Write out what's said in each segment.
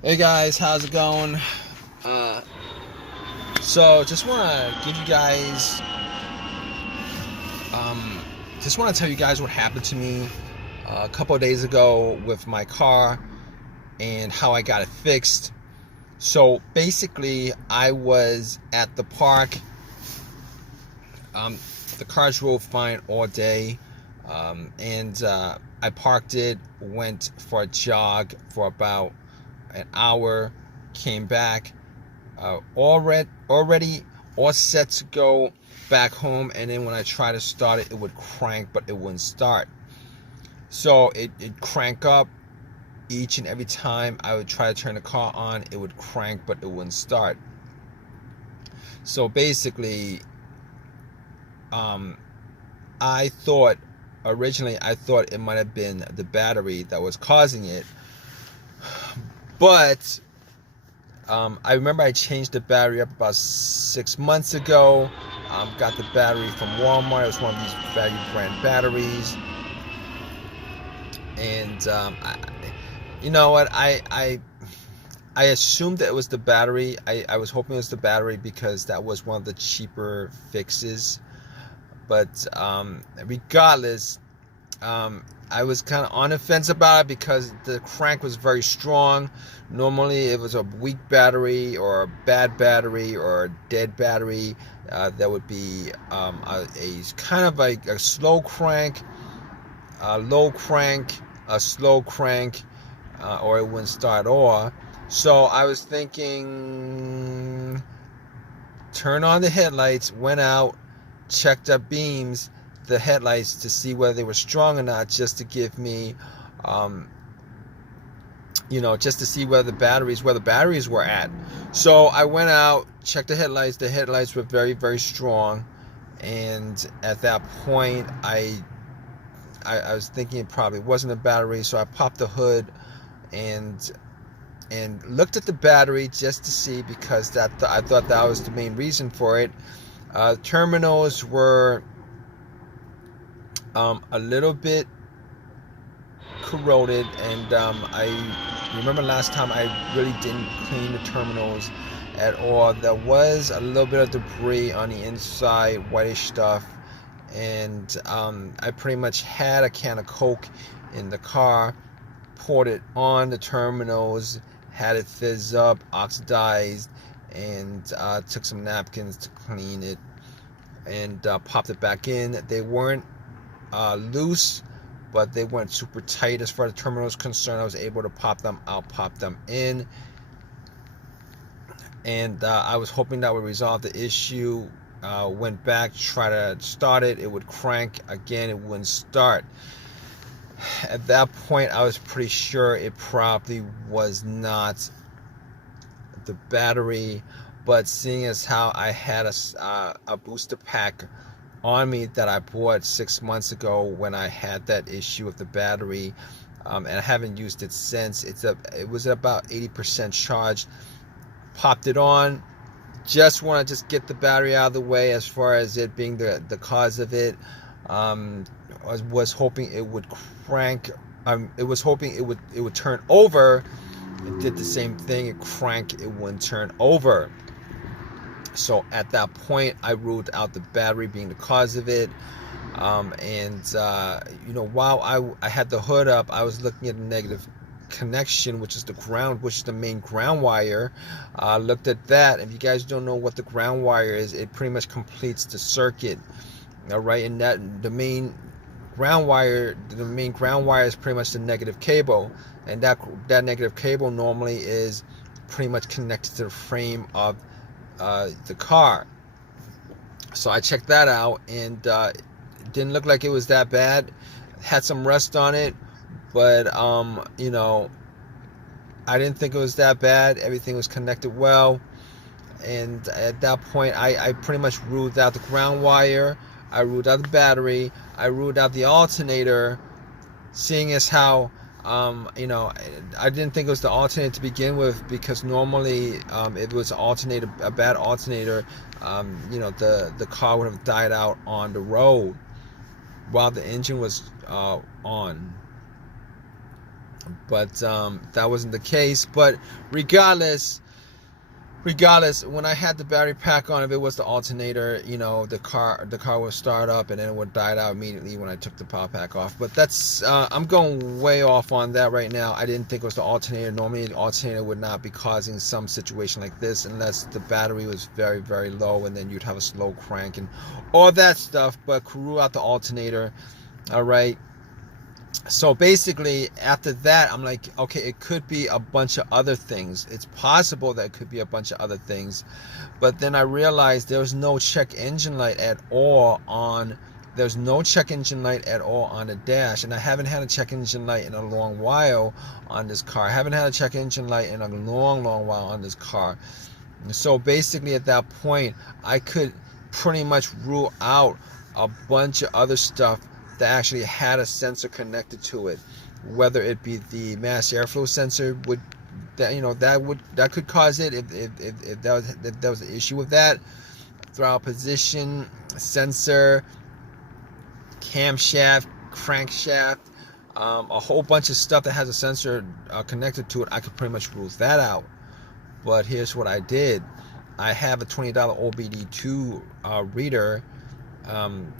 Hey guys, how's it going? Uh, so just want to give you guys, um, just want to tell you guys what happened to me a couple of days ago with my car and how I got it fixed. So basically, I was at the park. Um, the car drove fine all day, and I parked it, went for a jog for about an hour, came back. Already all set to go back home, and then when I try to start it, it would crank, but it wouldn't start. So it crank up each and every time I would try to turn the car on. It would crank, but it wouldn't start. So basically, um, I thought I thought it might have been the battery that was causing it, but I remember I changed the battery up about 6 months ago. Got the battery from Walmart. It was one of these value brand batteries, and you know what? I assumed that it was the battery. I was hoping it was the battery because that was one of the cheaper fixes. But regardless, I was kind of on the fence about it because the crank was very strong. Normally, it was a weak battery or a bad battery or a dead battery. That would be a kind of like a slow crank, a low crank, a slow crank, or it wouldn't start off. So I was thinking, turn on the headlights, went out, checked up beams, the headlights to see whether they were strong or not, just to give me, um, just to see where the batteries were at. So I went out, checked the headlights. The headlights were very, very strong, and at that point, I was thinking it probably wasn't a battery. So I popped the hood and looked at the battery just to see, because I thought that was the main reason for it. Terminals were a little bit corroded, and I remember last time I really didn't clean the terminals at all. There was a little bit of debris on the inside, whitish stuff, and I pretty much had a can of Coke in the car, poured it on the terminals, had it fizz up, oxidized, and took some napkins to clean it, and popped it back in. They weren't loose, but they weren't super tight as far as the terminal is concerned. I was able to pop them out, pop them in, and I was hoping that would resolve the issue. Went back, tried to start it, it would crank again, it wouldn't start. At that point, I was pretty sure it probably was not the battery, but seeing as how I had a booster pack on me that I bought 6 months ago when I had that issue with the battery, and I haven't used it since. It was about 80% charged. Popped it on. Just want to just get the battery out of the way as far as it being the cause of it. I was hoping it would crank. It was hoping it would turn over. It did the same thing. It cranked. It wouldn't turn over. So at that point, I ruled out the battery being the cause of it. While I had the hood up, I was looking at the negative connection, which is the ground, which is the main ground wire. Looked at that. If you guys don't know what the ground wire is, it pretty much completes the circuit. All right, and that the main ground wire is pretty much the negative cable, and that negative cable normally is pretty much connected to the frame of the car. So I checked that out, and it didn't look like it was that bad. Had some rust on it, but I didn't think it was that bad. Everything was connected well, and at that point, I pretty much ruled out the ground wire. I ruled out the battery. I ruled out the alternator, seeing as how I didn't think it was the alternator to begin with, because normally if it was a bad alternator, the car would have died out on the road while the engine was on. but that wasn't the case. But regardless, when I had the battery pack on, if it was the alternator, the car would start up and then it would die out immediately when I took the power pack off. But that's I'm going way off on that right now. I didn't think it was the alternator. Normally the alternator would not be causing some situation like this unless the battery was very, very low, and then you'd have a slow crank and all that stuff. But rule out the alternator. All right. So basically, after that, I'm like, okay, it could be a bunch of other things. It's possible that it could be a bunch of other things. But then I realized there was no check engine light at all on, there's no check engine light at all on the dash. And I haven't had a check engine light in a long while on this car. I haven't had a check engine light in a long, long while on this car. So basically, at that point, I could pretty much rule out a bunch of other stuff that actually had a sensor connected to it, whether it be the mass airflow sensor that could cause it if that was the issue with that, throttle position sensor, camshaft, crankshaft, a whole bunch of stuff that has a sensor connected to it. I could pretty much rule that out. But here's what I did. I have a $20 OBD2 reader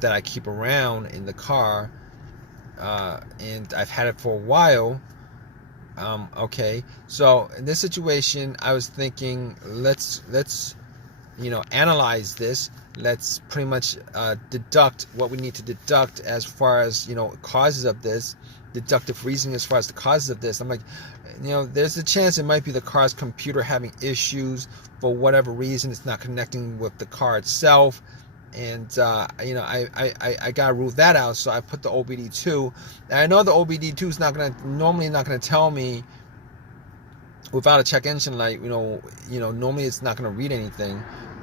that I keep around in the car, and I've had it for a while. Okay, so in this situation, I was thinking, let's analyze this. Let's pretty much deduct what we need to deduct as far as causes of this, deductive reasoning as far as the causes of this. I'm like, there's a chance it might be the car's computer having issues for whatever reason. It's not connecting with the car itself. And I gotta rule that out. So I put the OBD2. And I know the OBD2 is normally not gonna tell me without a check engine light. Normally it's not gonna read anything.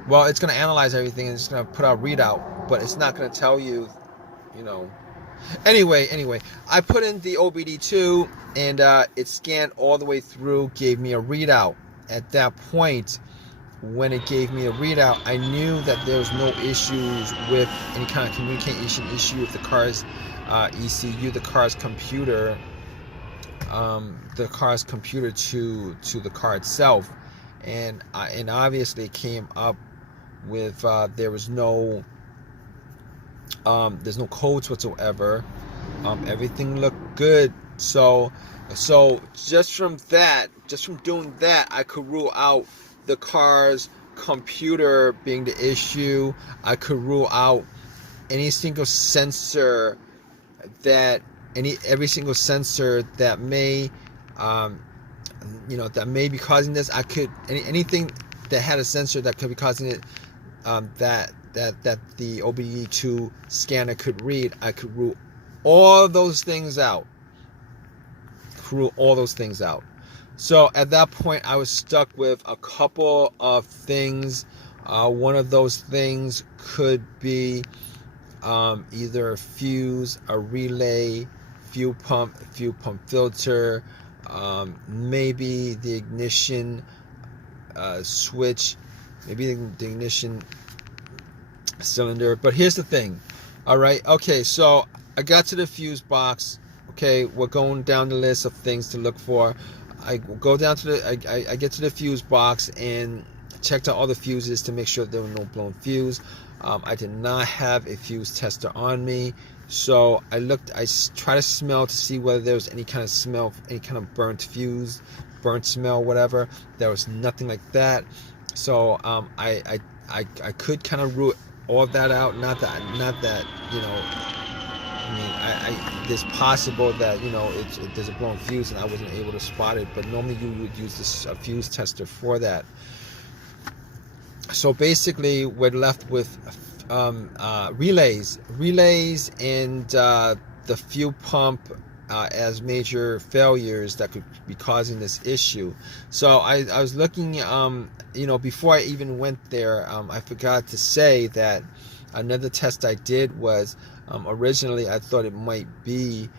Well, it's gonna analyze everything and it's gonna put out readout, but it's not gonna tell you. Anyway, I put in the OBD2 and it scanned all the way through, gave me a readout. At that point, when it gave me a readout, I knew that there was no issues with any kind of communication issue with the car's ECU, the car's computer, to the car itself, and obviously it came up with there's no codes whatsoever. Everything looked good. So just from doing that, I could rule out the car's computer being the issue. I could rule out any single sensor every single sensor that may that may be causing this. I could anything that had a sensor that could be causing it, that the OBD2 scanner could read. I could rule all those things out. So at that point, I was stuck with a couple of things. One of those things could be either a fuse, a relay, fuel pump filter, maybe the ignition switch, maybe the ignition cylinder. But here's the thing. All right. Okay. So I got to the fuse box. Okay. We're going down the list of things to look for. I go down to I get to the fuse box and checked out all the fuses to make sure there were no blown fuse. I did not have a fuse tester on me, so I tried to smell to see whether there was any kind of smell, any kind of burnt fuse, burnt smell, whatever. There was nothing like that. So I could kind of rule all that out. Not that there's possible that there's a blown fuse and I wasn't able to spot it, but normally you would use a fuse tester for that. So basically, we're left with relays and the fuel pump as major failures that could be causing this issue. So I was looking, before I even went there, I forgot to say that another test I did was, originally I thought it might be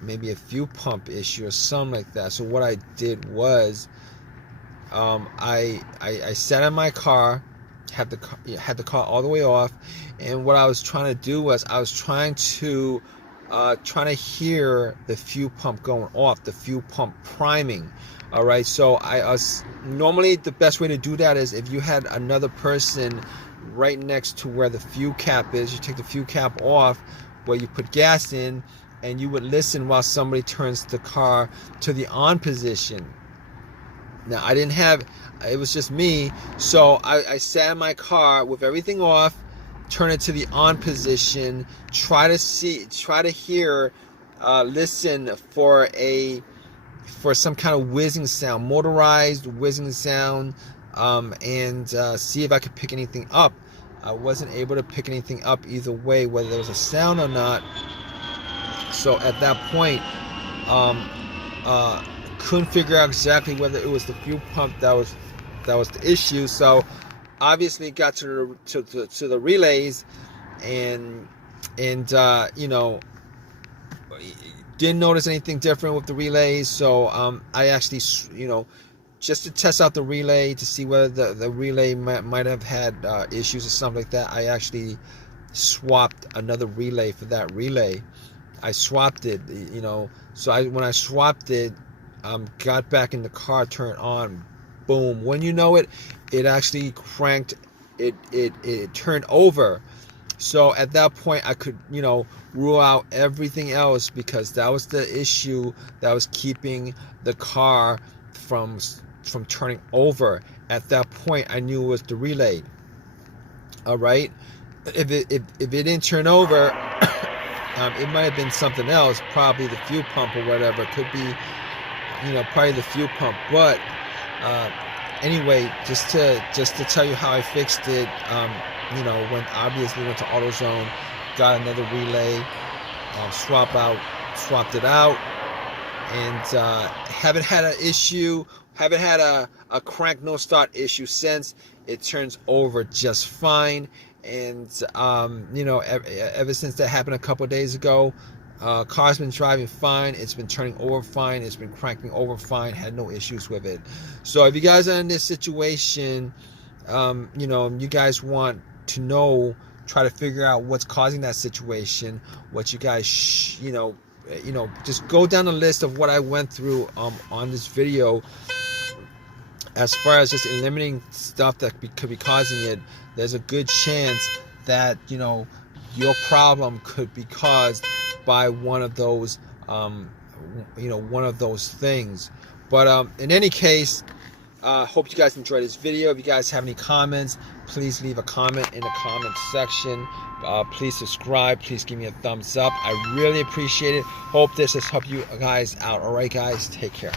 maybe a fuel pump issue or something like that. So what I did was, I sat in my car, had the car all the way off, and what I was trying to do was I was trying to trying to hear the fuel pump going off, the fuel pump priming. All right, so normally the best way to do that is if you had another person right next to where the fuel cap is. You take the fuel cap off where you put gas in, and you would listen while somebody turns the car to the on position. Now, it was just me, so I sat in my car with everything off, turn it to the on position, try to hear, listen for some kind of whizzing sound, motorized whizzing sound, and see if I could pick anything up. I wasn't able to pick anything up either way, whether there was a sound or not. So at that point, couldn't figure out exactly whether it was the fuel pump that was the issue. So obviously got to the relays, and you know, didn't notice anything different with the relays. So I actually, you know, just to test out the relay to see whether the relay might have had issues or something like that, I actually swapped another relay for that relay. I swapped it, you know. So when I swapped it, got back in the car, turned on, boom. When you know it, it actually cranked. It turned over. So at that point, I could, you know, rule out everything else, because that was the issue that was keeping the car from turning over. At that point, I knew it was the relay. All right, if it didn't turn over, it might have been something else, probably the fuel pump or whatever. It could be, you know, probably the fuel pump. But anyway, just to tell you how I fixed it, you know, went to AutoZone, got another relay, swapped it out, and haven't had an issue, haven't had a crank no start issue since. It turns over just fine. And you know, ever since that happened a couple of days ago, car's been driving fine. It's been turning over fine. It's been cranking over fine. Had no issues with it. So if you guys are in this situation, you know, you guys want to know, try to figure out what's causing that situation, what you guys, you know, just go down the list of what I went through on this video. As far as just eliminating stuff that could be causing it, there's a good chance that, you know, your problem could be caused by one of those, you know, one of those things. But in any case, hope you guys enjoyed this video. If you guys have any comments, please leave a comment in the comment section. Please subscribe. Please give me a thumbs up. I really appreciate it. Hope this has helped you guys out. All right, guys, take care.